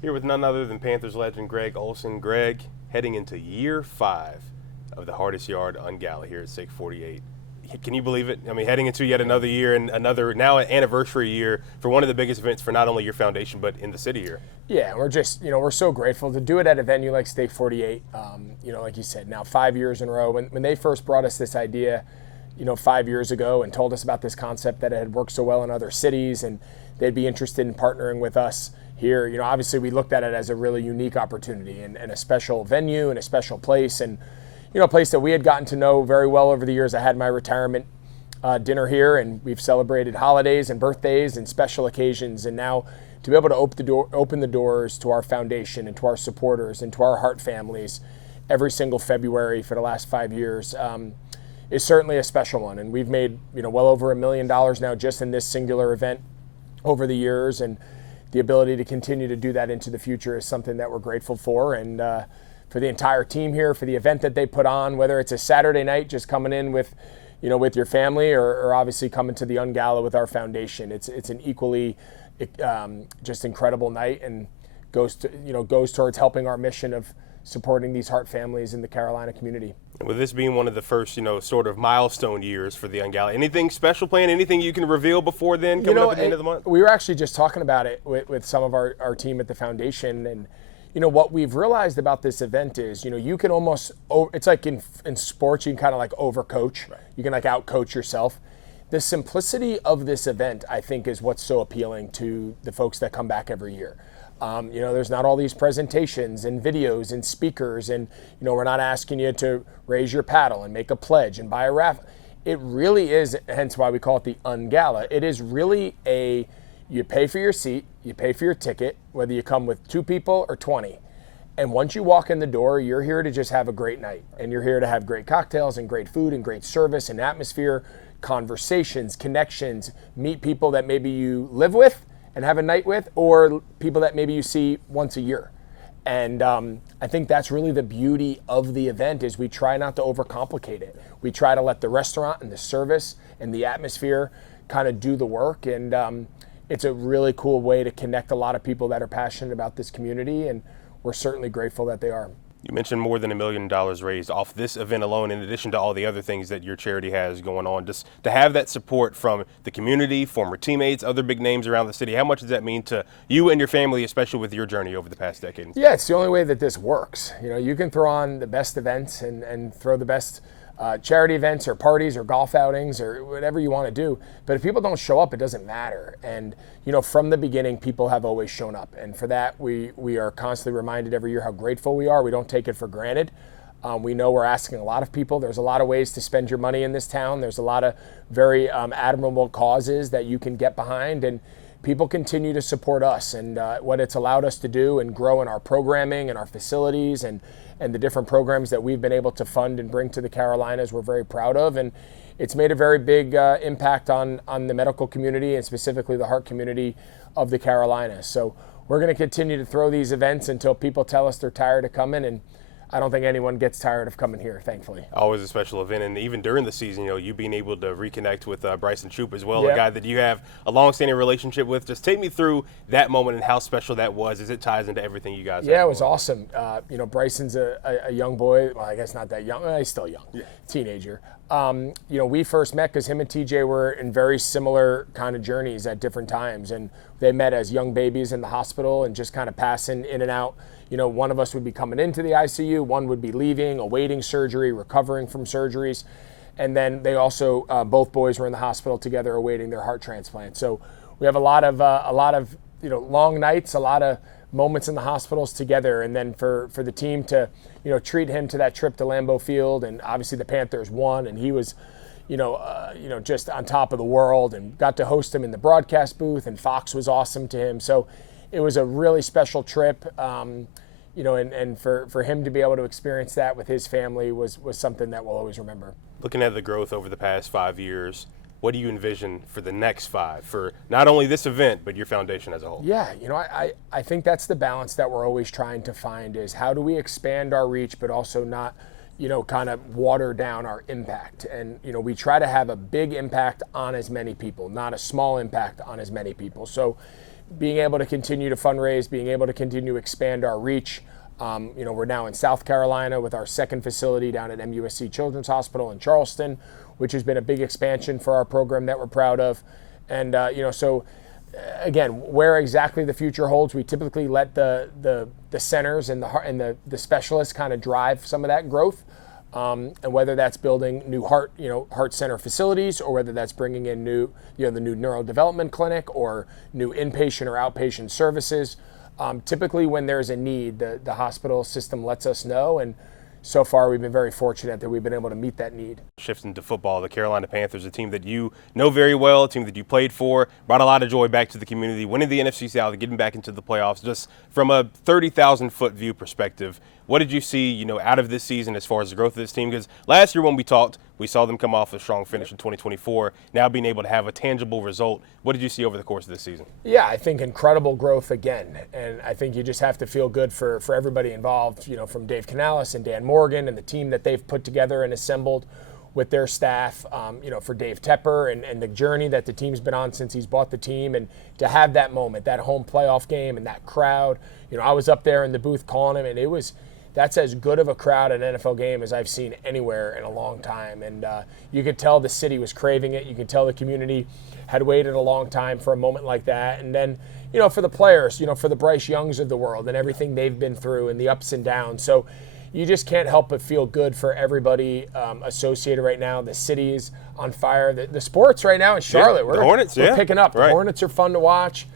Here with none other than Panthers legend Greg Olsen. Greg, heading into year 5 of the Heartest Yard Un-Gala here at 648. Can you believe it? I mean, heading into yet another year and another now an anniversary year for one of the biggest events for not only your foundation but in the city here. Yeah, we're just, we're so grateful to do it at a venue like Stake 48. Like you said, now 5 years in a row. When they first brought us this idea, 5 years ago and told us about this concept that it had worked so well in other cities and they'd be interested in partnering with us here. Obviously we looked at it as a really unique opportunity and a special venue and a special place and, a place that we had gotten to know very well over the years. I had my retirement dinner here and we've celebrated holidays and birthdays and special occasions. And now to be able to open the doors to our foundation and to our supporters and to our heart families every single February for the last 5 years is certainly a special one. And we've made, well over $1 million now just in this singular event over the years. And the ability to continue to do that into the future is something that we're grateful for. And for the entire team here, for the event that they put on, whether it's a Saturday night just coming in with, with your family or obviously coming to the Un-Gala with our foundation. It's an equally just incredible night and goes towards helping our mission of supporting these heart families in the Carolina community. With this being one of the first, sort of milestone years for the Un-Gala, anything special planned, anything you can reveal before then coming up at the end of the month? We were actually just talking about it with some of our team at the foundation. And, what we've realized about this event is, you can almost, it's like in sports, you can kind of like overcoach. Right. You can like outcoach yourself. The simplicity of this event, I think, is what's so appealing to the folks that come back every year. There's not all these presentations and videos and speakers and, we're not asking you to raise your paddle and make a pledge and buy a raffle. It really is, hence why we call it the Un-Gala. It is really you pay for your seat, you pay for your ticket, whether you come with 2 people or 20. And once you walk in the door, you're here to just have a great night. And you're here to have great cocktails and great food and great service and atmosphere, conversations, connections, meet people that maybe you live with and have a night with, or people that maybe you see once a year. And I think that's really the beauty of the event is we try not to overcomplicate it. We try to let the restaurant and the service and the atmosphere kind of do the work. And it's a really cool way to connect a lot of people that are passionate about this community. And we're certainly grateful that they are. You mentioned more than $1 million raised off this event alone, in addition to all the other things that your charity has going on. Just to have that support from the community, former teammates, other big names around the city, how much does that mean to you and your family, especially with your journey over the past decade? Yeah, it's the only way that this works. You can throw on the best events and throw the best charity events or parties or golf outings or whatever you want to do. But if people don't show up, it doesn't matter. And, from the beginning, people have always shown up. And for that, we are constantly reminded every year how grateful we are. We don't take it for granted. We know we're asking a lot of people. There's a lot of ways to spend your money in this town. There's a lot of very admirable causes that you can get behind. And people continue to support us and what it's allowed us to do and grow in our programming and our facilities and the different programs that we've been able to fund and bring to the Carolinas we're very proud of. And it's made a very big impact on the medical community and specifically the heart community of the Carolinas. So we're going to continue to throw these events until people tell us they're tired of coming. And I don't think anyone gets tired of coming here, thankfully. Always a special event, and even during the season, you being able to reconnect with Bryson Troop as well, Yep. A guy that you have a long-standing relationship with. Just take me through that moment and how special that was as it ties into everything you guys have. Yeah, it was awesome. Bryson's a young boy. Well, I guess not that young. He's still young, teenager. We first met because him and TJ were in very similar kind of journeys at different times, and they met as young babies in the hospital and just kind of passing in and out. One of us would be coming into the ICU, one would be leaving, awaiting surgery, recovering from surgeries. And then they also, both boys were in the hospital together awaiting their heart transplant. So we have a lot of long nights, a lot of moments in the hospitals together. And then for the team to, treat him to that trip to Lambeau Field, and obviously the Panthers won, and he was, just on top of the world, and got to host him in the broadcast booth, and Fox was awesome to him. So it was a really special trip, and for him to be able to experience that with his family was something that we'll always remember. Looking at the growth over the past 5 years, what do you envision for the next 5 for not only this event, but your foundation as a whole? Yeah, I think that's the balance that we're always trying to find is how do we expand our reach, but also not, kind of water down our impact. And, we try to have a big impact on as many people, not a small impact on as many people. So being able to continue to fundraise, being able to continue to expand our reach. We're now in South Carolina with our second facility down at MUSC Children's Hospital in Charleston, which has been a big expansion for our program that we're proud of. And, again, where exactly the future holds, we typically let the centers and the specialists kind of drive some of that growth. And whether that's building new heart center facilities, or whether that's bringing in the new neurodevelopment clinic or new inpatient or outpatient services. Typically when there's a need, the hospital system lets us know, and so far we've been very fortunate that we've been able to meet that need. Shifting to football, the Carolina Panthers, a team that you know very well, a team that you played for, brought a lot of joy back to the community, winning the NFC South, getting back into the playoffs. Just from a 30,000-foot view perspective, what did you see, out of this season as far as the growth of this team? Because last year when we talked, we saw them come off a strong finish in 2024. Now being able to have a tangible result, what did you see over the course of this season? Yeah, I think incredible growth again. And I think you just have to feel good for everybody involved, from Dave Canales and Dan Morgan and the team that they've put together and assembled with their staff, for Dave Tepper and the journey that the team's been on since he's bought the team, and to have that moment, that home playoff game and that crowd. I was up there in the booth calling him, and that's as good of a crowd at an NFL game as I've seen anywhere in a long time. And you could tell the city was craving it. You could tell the community had waited a long time for a moment like that. And then, for the players, for the Bryce Youngs of the world and everything they've been through and the ups and downs. So you just can't help but feel good for everybody associated right now. The city is on fire. The sports right now in Charlotte, the Hornets, we're picking up. Right. The Hornets are fun to watch.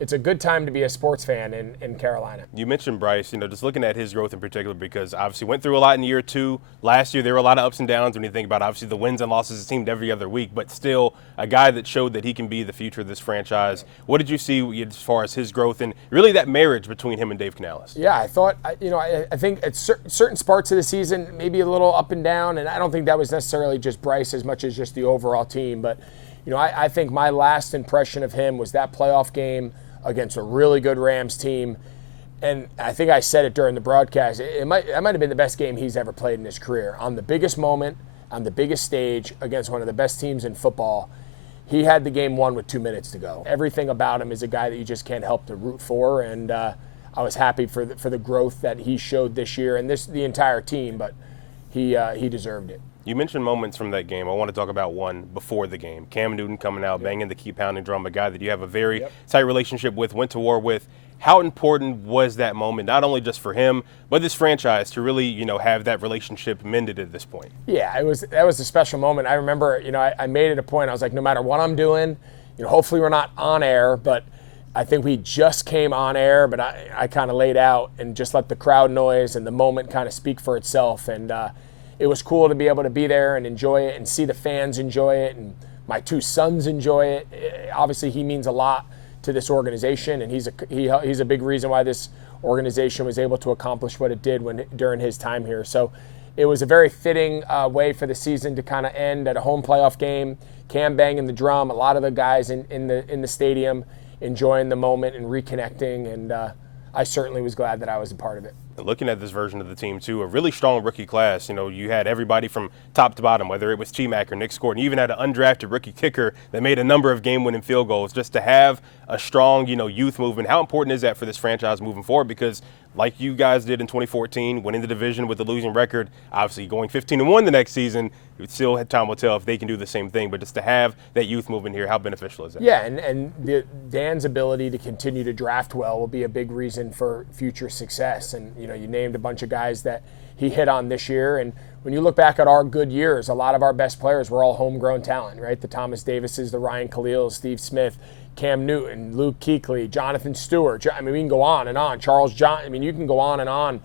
It's a good time to be a sports fan in Carolina. You mentioned Bryce, just looking at his growth in particular, because obviously went through a lot in year two. Last year there were a lot of ups and downs when you think about obviously the wins and losses. It seemed every other week, but still a guy that showed that he can be the future of this franchise. What did you see as far as his growth and really that marriage between him and Dave Canales? Yeah, I thought, I think at certain parts of the season, maybe a little up and down, and I don't think that was necessarily just Bryce as much as just the overall team. But, I think my last impression of him was that playoff game against a really good Rams team. And I think I said it during the broadcast. It might have been the best game he's ever played in his career. On the biggest moment, on the biggest stage, against one of the best teams in football, he had the game won with 2 minutes to go. Everything about him is a guy that you just can't help to root for. And I was happy for the growth that he showed this year and the entire team. But he deserved it. You mentioned moments from that game. I want to talk about one before the game. Cam Newton coming out, banging the key pounding drum, a guy that you have a very tight relationship with, went to war with. How important was that moment, not only just for him, but this franchise to really, have that relationship mended at this point? Yeah, that was a special moment. I remember, I made it a point. I was like, no matter what I'm doing, hopefully we're not on air, but I think we just came on air, but I kind of laid out and just let the crowd noise and the moment kind of speak for itself. And it was cool to be able to be there and enjoy it and see the fans enjoy it and my two sons enjoy it. Obviously, he means a lot to this organization, and he's a big reason why this organization was able to accomplish what it did during his time here. So it was a very fitting way for the season to kind of end at a home playoff game. Cam banging the drum, a lot of the guys in the stadium enjoying the moment and reconnecting, and I certainly was glad that I was a part of it. Looking at this version of the team, too, a really strong rookie class. You had everybody from top to bottom, whether it was T-Mac or Nick Scott, and you even had an undrafted rookie kicker that made a number of game-winning field goals. Just to have a strong, youth movement, how important is that for this franchise moving forward? Because like you guys did in 2014, winning the division with the losing record, obviously going 15-1 the next season, still time will tell if they can do the same thing. But just to have that youth movement here, how beneficial is that? Yeah, and Dan's ability to continue to draft well will be a big reason for future success. And, you named a bunch of guys that he hit on this year. And when you look back at our good years, a lot of our best players were all homegrown talent, right? The Thomas Davises, the Ryan Khalils, Steve Smith, Cam Newton, Luke Kuechly, Jonathan Stewart. I mean, we can go on and on. Charles John. I mean, you can go on and on.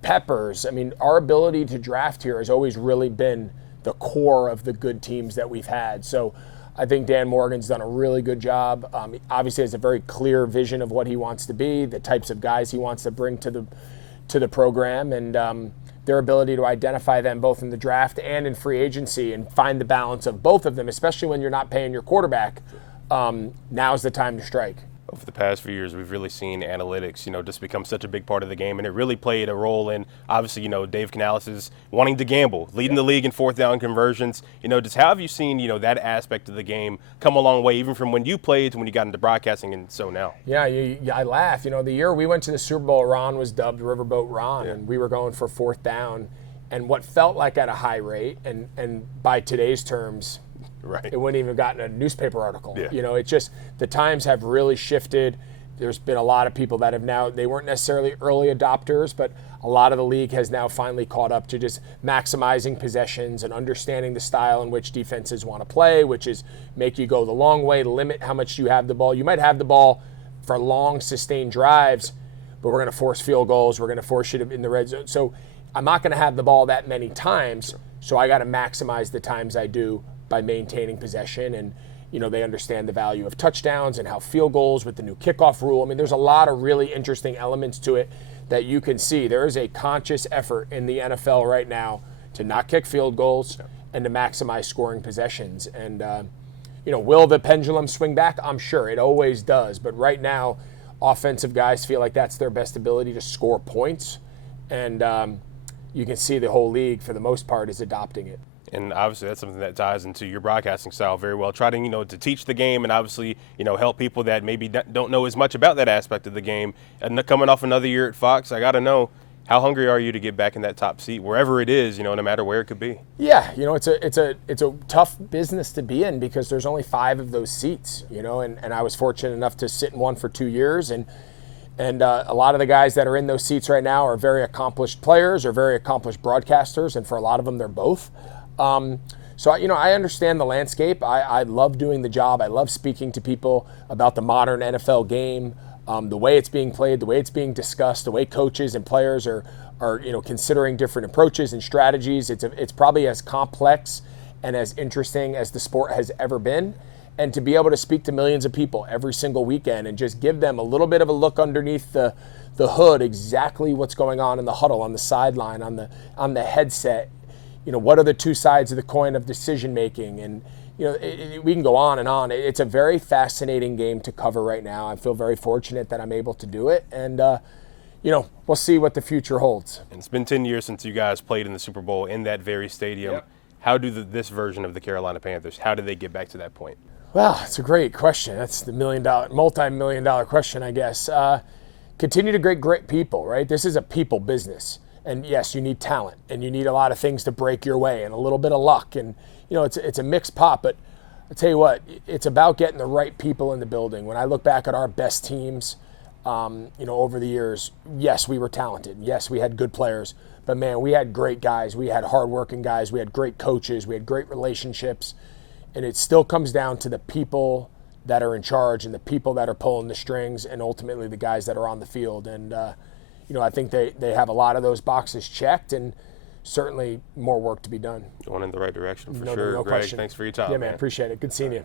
Peppers. I mean, our ability to draft here has always really been the core of the good teams that we've had. So I think Dan Morgan's done a really good job. Obviously has a very clear vision of what he wants to be, the types of guys he wants to bring to the program, and their ability to identify them both in the draft and in free agency and find the balance of both of them, especially when you're not paying your quarterback. Now's the time to strike. over the past few years, we've really seen analytics, just become such a big part of the game, and it really played a role in, obviously, Dave Canales' wanting to gamble, leading the league in fourth down conversions. Just how have you seen, that aspect of the game come a long way, even from when you played to when you got into broadcasting and so now? Yeah, I laugh. The year we went to the Super Bowl, Ron was dubbed Riverboat Ron, and we were going for fourth down, and what felt like at a high rate, and by today's terms, right, it wouldn't even have gotten a newspaper article. Yeah. It's just the times have really shifted. There's been a lot of people that have now, they weren't necessarily early adopters, but a lot of the league has now finally caught up to just maximizing possessions and understanding the style in which defenses want to play, which is make you go the long way, limit how much you have the ball. You might have the ball for long, sustained drives, but we're going to force field goals. We're going to force you in the red zone. So I'm not going to have the ball that many times, so I got to maximize the times I do by maintaining possession. And they understand the value of touchdowns and how field goals with the new kickoff rule. I mean, there's a lot of really interesting elements to it that you can see. There is a conscious effort in the NFL right now to not kick field goals and to maximize scoring possessions. And will the pendulum swing back? I'm sure it always does. But right now, offensive guys feel like that's their best ability to score points. And you can see the whole league, for the most part, is adopting it. And obviously that's something that ties into your broadcasting style very well. Trying, to teach the game and obviously, help people that maybe don't know as much about that aspect of the game. And coming off another year at Fox, I got to know, how hungry are you to get back in that top seat, wherever it is, no matter where it could be? Yeah, it's a tough business to be in because there's only 5 of those seats, and I was fortunate enough to sit in one for 2 years. And a lot of the guys that are in those seats right now are very accomplished players or very accomplished broadcasters, and for a lot of them, they're both. So, I understand the landscape. I love doing the job. I love speaking to people about the modern NFL game, the way it's being played, the way it's being discussed, the way coaches and players are considering different approaches and strategies. It's probably as complex and as interesting as the sport has ever been. And to be able to speak to millions of people every single weekend and just give them a little bit of a look underneath the hood, exactly what's going on in the huddle, on the sideline, on the headset. What are the two sides of the coin of decision making? And, we can go on and on. It's a very fascinating game to cover right now. I feel very fortunate that I'm able to do it. And, we'll see what the future holds. And it's been 10 years since you guys played in the Super Bowl in that very stadium. Yep. How do this version of the Carolina Panthers, how did they get back to that point? Well, it's a great question. That's the multi-million-dollar question, I guess. Continue to great people, right? This is a people business. And yes, you need talent, and you need a lot of things to break your way, and a little bit of luck, and it's a mixed pot. But I tell you what, it's about getting the right people in the building. When I look back at our best teams, over the years, yes, we were talented. Yes, we had good players, but man, we had great guys. We had hardworking guys. We had great coaches. We had great relationships, and it still comes down to the people that are in charge and the people that are pulling the strings, and ultimately the guys that are on the field. And I think they have a lot of those boxes checked, and certainly more work to be done. Going in the right direction for sure. No Greg, question. thanks for your time. Yeah, man, appreciate it. Good seeing you.